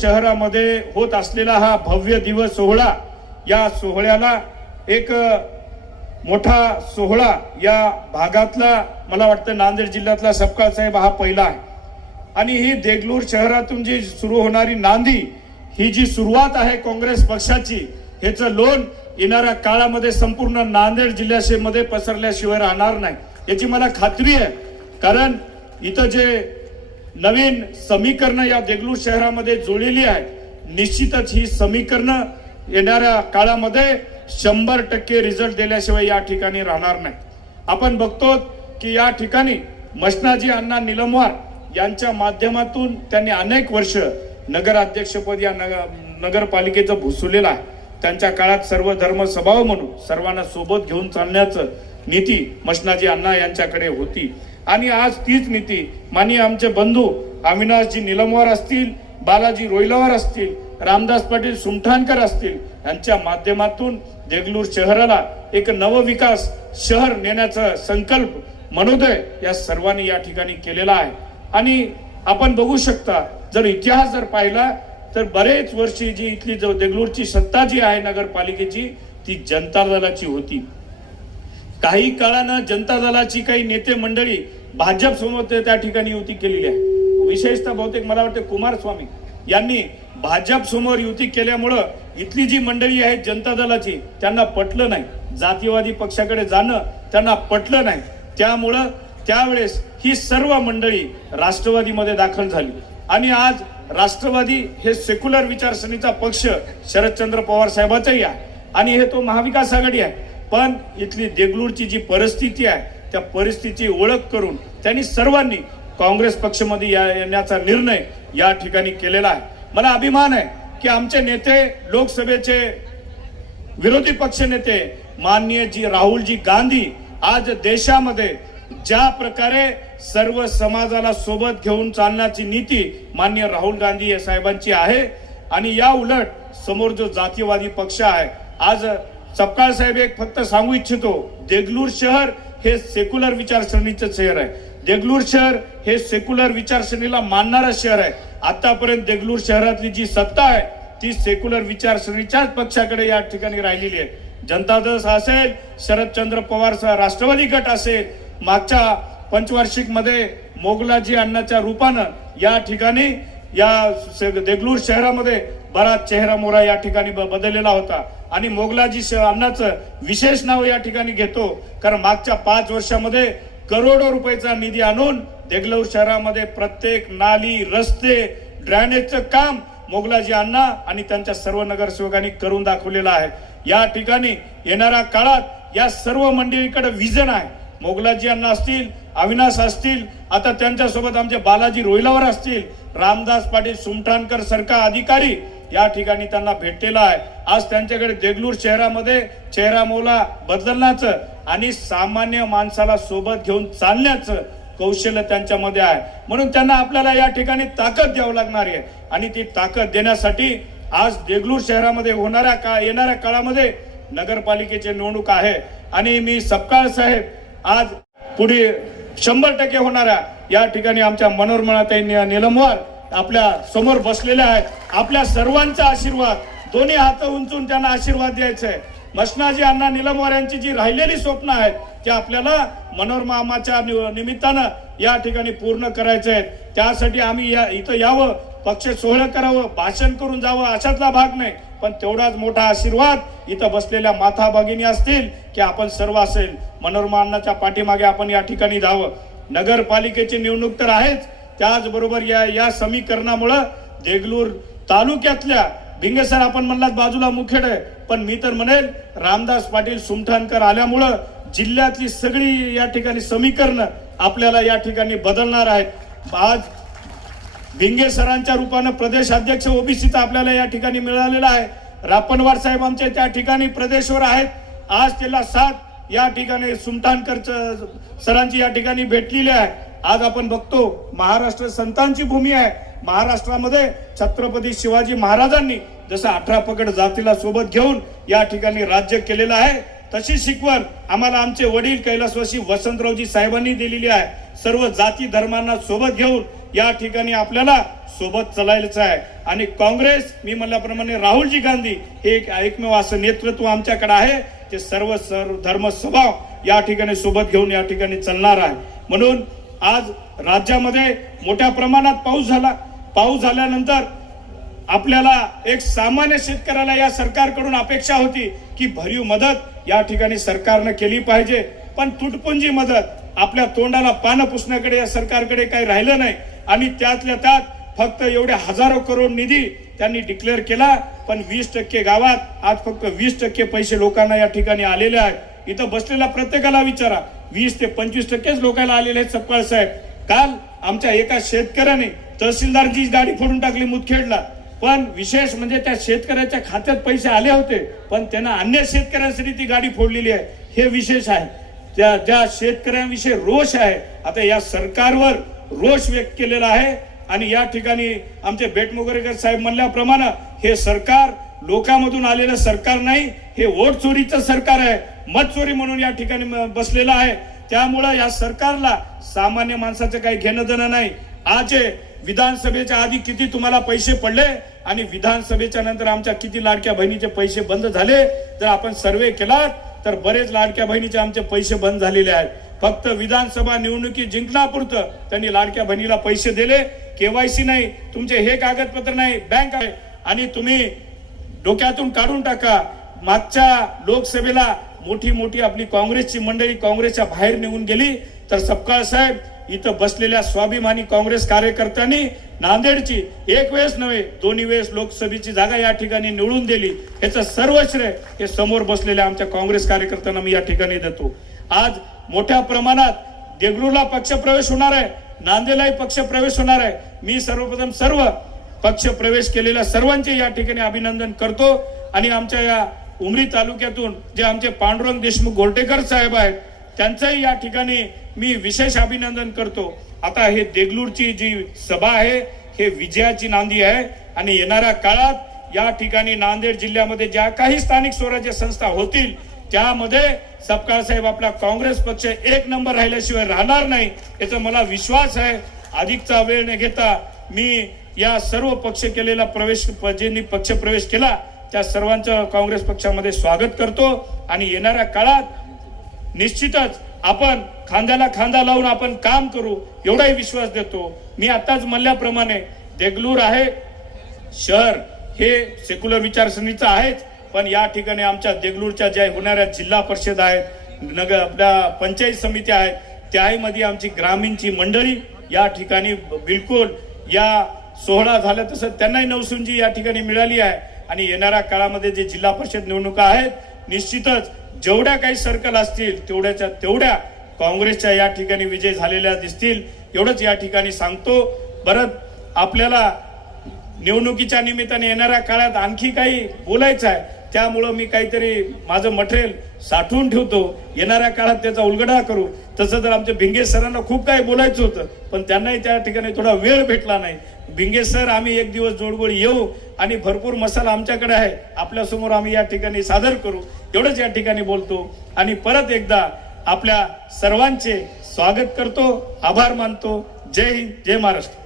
शहरामध्ये होत असलेला हा भव्य दिवस सोहळा या सोहळ्याला एक मोठा सोहळा या भागातला मला वाटतं नांदेड जिल्ह्यातला सपकाळ साहेब हा पहिला आहे आणि ही देगलूर शहरातून जी सुरू होणारी नांदी ही जी सुरुवात आहे काँग्रेस पक्षाची ह्याचं लोन येणाऱ्या काळामध्ये संपूर्ण नांदेड जिल्ह्यामध्ये पसरल्याशिवाय राहणार नाही याची मला खात्री आहे कारण इथं जे नवीन समीकरण या देगलूर शहरामध्ये जुळलेली आहेत निश्चितच ही समीकरण येणाऱ्या काळामध्ये शंभर टक्के रिझल्ट दिल्याशिवाय या ठिकाणी राहणार नाही आपण बघतो की या ठिकाणी मशनाजी अण्णा निलमवार यांच्या माध्यमातून त्यांनी अनेक वर्ष नगराध्यक्षपद या नगरपालिकेचं भुसुलेलं आहे त्यांच्या काळात सर्व धर्म सभाव म्हणून सर्वांना सोबत घेऊन चालण्याचं नीती मशनाजी अण्णा यांच्याकडे होती आणि आज तीच नीती माननीय आमचे बंधू अविनाशजी निलमवार असतील बालाजी रोईलावार असतील रामदास पाटील सुमठाणकर असतील यांच्या माध्यमातून देगलूर शहराला एक नवविकास शहर नेण्याचा संकल्प मनोदय या सर्वांनी या ठिकाणी केलेला आहे आणि आपण बघू शकता जर इतिहास जर पाहिला तर बरेच वर्षी जी इथली जो देगलूरची सत्ता जी आहे नगरपालिकेची ती जनता दलाची होती काही काळानं जनता दलाची काही नेते मंडळी भाजप समोर त्या ठिकाणी युती केलेली आहे विशेषतः बहुतेक मला वाटते कुमारस्वामी यांनी भाजप समोर युती केल्यामुळं इथली जी मंडळी आहे जनता दलाची त्यांना पटलं नाही जातीवादी पक्षाकडे जाणं त्यांना पटलं नाही त्यामुळं त्यावेळेस ही सर्व मंडळी राष्ट्रवादीमध्ये दाखल झाली आणि आज राष्ट्रवादी हे सेक्युलर विचारसरणीचा पक्ष शरदचंद्र पवार साहेबाचाही आहे आणि हे तो महाविकास आघाडी आहे पण इथली देगलूरची जी परिस्थिती आहे त्या परिस्थितीची ओळख करून त्यांनी सर्वांनी काँग्रेस पक्षामध्ये या येण्याचा निर्णय या ठिकाणी केलेला आहे मला अभिमान आहे की आमचे नेते लोकसभेचे विरोधी पक्ष नेते माननीय जी राहुलजी गांधी आज देशामध्ये ज्या प्रकारे सर्व समाजाला सोबत घेऊन चालण्याची नीती माननीय राहुल गांधी साहेबांची आहे आणि या उलट समोर जो जातीवादी पक्ष आहे आज सपकाळ साहेब एक फक्त सांगू इच्छितो देगलूर शहर हे सेक्युलर विचारसरणीचं शहर आहे देगलूर शहर हे सेक्युलर विचारसरणीला मानणारं शहर आहे आतापर्यंत देगलूर शहरातली जी सत्ता आहे ती सेक्युलर विचारसरणीच्याच पक्षाकडे या ठिकाणी राहिलेली आहे जनता दल असेल शरदचंद्र पवार राष्ट्रवादी गट असेल मागच्या पंचवार्षिक मध्ये मोगलाजी अण्णाच्या रूपानं या ठिकाणी या देगलूर शहरामध्ये बराच चेहरा मोरा या ठिकाणी बदललेला होता आणि मोगलाजी अण्णाचं विशेष नाव या ठिकाणी घेतो कारण मागच्या पाच वर्षामध्ये करोडो रुपयाचा निधी आणून देगलूर शहरामध्ये प्रत्येक नाली रस्ते ड्रॅनेजचं काम मोगलाजी अण्णा आणि त्यांच्या सर्व नगरसेवकांनी करून दाखवलेलं आहे या ठिकाणी येणाऱ्या काळात या सर्व मंडळीकडे विजन आहे मोगलाजी अण्णा असतील अविनाश असतील आता त्यांच्यासोबत आमचे बालाजी रोहिलावर असतील रामदास पाटील सुमठाणकर सरकार अधिकारी या ठिकाणी त्यांना भेटलेला आहे आज त्यांच्याकडे देगलूर शहरामध्ये चेहरा मोला बदलण्याचं आणि सामान्य माणसाला सोबत घेऊन चालण्याचं कौशल्य त्यांच्यामध्ये आहे म्हणून त्यांना आपल्याला या ठिकाणी ताकद द्यावं लागणार आहे आणि ती ताकद देण्यासाठी आज देगलूर शहरामध्ये होणाऱ्या का येणाऱ्या काळामध्ये नगरपालिकेची निवडणूक आहे आणि मी सपकाळ साहेब आज पुढे शंभर टक्के होणाऱ्या या ठिकाणी आमच्या मनोरमनाताईंनी निलमवार आपल्या समोर बसलेल्या आहेत आपल्या सर्वांचा आशीर्वाद दोन्ही हात उंचून त्यांना आशीर्वाद द्यायचा आहे मसनाजी अण्णा निलमवार यांची जी राहिलेली स्वप्न आहेत ते आपल्याला मनोरमामाच्या निमित्तानं या ठिकाणी पूर्ण करायचे आहेत त्यासाठी आम्ही या इथं यावं पक्ष सोहळं करावं भाषण करून जावं अशातला भाग नाही पण तेवढाच मोठा आशीर्वाद इथं बसलेल्या माथा भगिनी असतील की आपण सर्व असेल मनोरमा अण्णाच्या पाठीमागे आपण या ठिकाणी जावं नगरपालिकेची निवडणूक तर आहेच त्याचबरोबर या या समीकरणामुळं देगलूर तालुक्यातल्या भिंगेसर आपण म्हणलात बाजूला मुखेड आहे पण मी तर म्हणेल रामदास पाटील सुमठाणकर आल्यामुळं जिल्ह्यातली सगळी या ठिकाणी समीकरणं आपल्याला या ठिकाणी बदलणार आहेत आज भिंगेसरांच्या रूपानं प्रदेश अध्यक्ष ओबीसीचा आपल्याला या ठिकाणी मिळालेला आहे रापणवार साहेब आमचे त्या ठिकाणी प्रदेशवर आहेत आज त्याला सात या ठिकाणी सुमटानकर सरांची या ठिकाणी भेटलेली आहे आज आपण बघतो महाराष्ट्र संतांची भूमी आहे महाराष्ट्रामध्ये छत्रपती शिवाजी महाराजांनी जसं अठरा पकड जातीला सोबत घेऊन या ठिकाणी राज्य केलेलं आहे तशी शिकवण आम्हाला आमचे वडील कैलासवासी वसंतरावजी साहेबांनी दिलेली आहे सर्व जाती धर्मांना सोबत घेऊन या ठिकाणी आपल्याला सोबत चालायचं आहे आणि काँग्रेस मी म्हणल्याप्रमाणे राहुलजी गांधी हे एक एकमेव असं नेतृत्व आमच्याकडे आहे ते सर्व सर्व धर्म स्वभाव या ठिकाणी सोबत घेऊन या ठिकाणी चालणार आहे म्हणून आज राज्यामध्ये मोठ्या प्रमाणात पाऊस झाला पाऊस झाल्यानंतर आपल्याला एक सामान्य शेतकऱ्याला या सरकारकडून अपेक्षा होती की भरीव मदत या ठिकाणी सरकारनं केली पाहिजे पण तुटपुंजी मदत आपल्या तोंडाला पानं पुसण्याकडे या सरकारकडे काही राहिलं नाही आणि त्यातल्या त्यात फक्त एवढे हजारो करोड निधी त्यांनी डिक्लेअर केला पण वीस टक्के गावात आज फक्त वीस टक्के पैसे लोकांना या ठिकाणी आलेले आहेत इथं बसलेला प्रत्येकाला विचारा वीस ते पंचवीस टक्केच लोकांना आलेले आहेत सपकाळ साहेब काल आमच्या एका शेतकऱ्याने तहसीलदारची गाडी फोडून टाकली मुदखेडला पण विशेष म्हणजे त्या शेतकऱ्याच्या खात्यात पैसे आले होते पण त्यांना अन्य शेतकऱ्यांसाठी ती गाडी फोडलेली आहे हे विशेष आहे त्या ज्या शेतकऱ्यांविषयी रोष आहे आता या सरकारवर रोष व्यक्त केलेला आहे आणि या ठिकाणी आमचे बेटमोगरेकर साहेब म्हणल्याप्रमाणे हे सरकार लोकांमधून आलेलं सरकार नाही हे वोट चोरीचं सरकार आहे मत चोरी म्हणून या ठिकाणी बसलेलं आहे त्यामुळं या सरकारला सामान्य माणसाचं काही घेणं देणं नाही आज विधानसभेच्या आधी किती तुम्हाला पैसे पडले आणि विधानसभेच्या नंतर आमच्या किती लाडक्या बहिणीचे पैसे बंद झाले जर आपण सर्वे केलात तर बरेच लाडक्या बहिणीचे आमचे पैसे बंद झालेले आहेत फक्त विधानसभा निवडणुकी जिंकण्यापुरतं त्यांनी लाडक्या बहिणीला पैसे दिले केवायसी नाही तुमचे हे कागदपत्र नाही बँक आहे आणि तुम्ही डोक्यातून काढून टाका मागच्या लोकसभेला मोठी मोठी आपली काँग्रेसची मंडळी काँग्रेसच्या बाहेर निघून गेली तर सपकाळ साहेब इथं बसलेल्या स्वाभिमानी काँग्रेस कार्यकर्त्यांनी नांदेडची एक वेळेस नव्हे दोन्ही वेळेस लोकसभेची जागा या ठिकाणी निवडून दिली याचं सर्व श्रेय हे समोर बसलेल्या आमच्या काँग्रेस कार्यकर्त्यांना मी या ठिकाणी देतो आज मोठ्या प्रमाणात देगलूरला पक्षप्रवेश होणार आहे नांदेडलाही प्रवेश होणार आहे मी सर्वप्रथम सर्व पक्ष प्रवेश केलेल्या सर्वांचे या ठिकाणी अभिनंदन करतो आणि आमच्या या उमरी तालुक्यातून जे आमचे पांडुरंग देशमुख गोरटेकर साहेब आहेत त्यांचंही या ठिकाणी मी विशेष अभिनंदन करतो आता हे देगलूरची जी सभा आहे हे विजयाची नांदी आहे आणि येणाऱ्या काळात या ठिकाणी नांदेड जिल्ह्यामध्ये ज्या काही स्थानिक स्वराज्य संस्था होतील त्यामध्ये सपकाळ साहेब आपला काँग्रेस पक्ष एक नंबर राहिल्याशिवाय राहणार नाही याचा मला विश्वास आहे अधिकचा वेळ न घेता मी या सर्व पक्ष केलेला प्रवेश ज्यांनी पक्ष प्रवेश केला त्या सर्वांचं काँग्रेस पक्षामध्ये स्वागत करतो आणि येणाऱ्या काळात निश्चितच आपण खांद्याला खांदा लावून आपण काम करू एवढाही विश्वास देतो मी आताच म्हणल्याप्रमाणे देगलूर आहे शहर हे सेक्युलर विचारसरणीचं आहेच पण या ठिकाणी आमच्या देगलूरच्या ज्या होणाऱ्या जिल्हा परिषद आहेत नगर आपल्या पंचायत समिती आहेत मध्ये आमची ग्रामीणची मंडळी या ठिकाणी बिलकुल या सोहळा झाला तसं त्यांनाही नवसुंजी या ठिकाणी मिळाली आहे आणि येणाऱ्या काळामध्ये जे जिल्हा परिषद निवडणुका आहेत निश्चितच जेवढ्या काही सर्कल असतील तेवढ्याच्या तेवढ्या काँग्रेसच्या या ठिकाणी विजय झालेल्या दिसतील एवढंच या ठिकाणी सांगतो परत आपल्याला निवडणुकीच्या निमित्ताने येणाऱ्या काळात आणखी काही बोलायचं आहे त्यामुळं मी काहीतरी माझं मटेरियल साठवून ठेवतो येणाऱ्या काळात त्याचा उलगडा करू तसं तर आमच्या भिंगे सरांना खूप काही बोलायचं होतं पण त्यांनाही त्या ठिकाणी थोडा वेळ भेटला नाही भिंगे सर आम्ही एक दिवस जोडगोळी येऊ आणि भरपूर मसाला आमच्याकडे आहे आपल्यासमोर आम्ही या ठिकाणी सादर करू एवढंच या ठिकाणी बोलतो आणि परत एकदा आपल्या सर्वांचे स्वागत करतो आभार मानतो जय हिंद जय महाराष्ट्र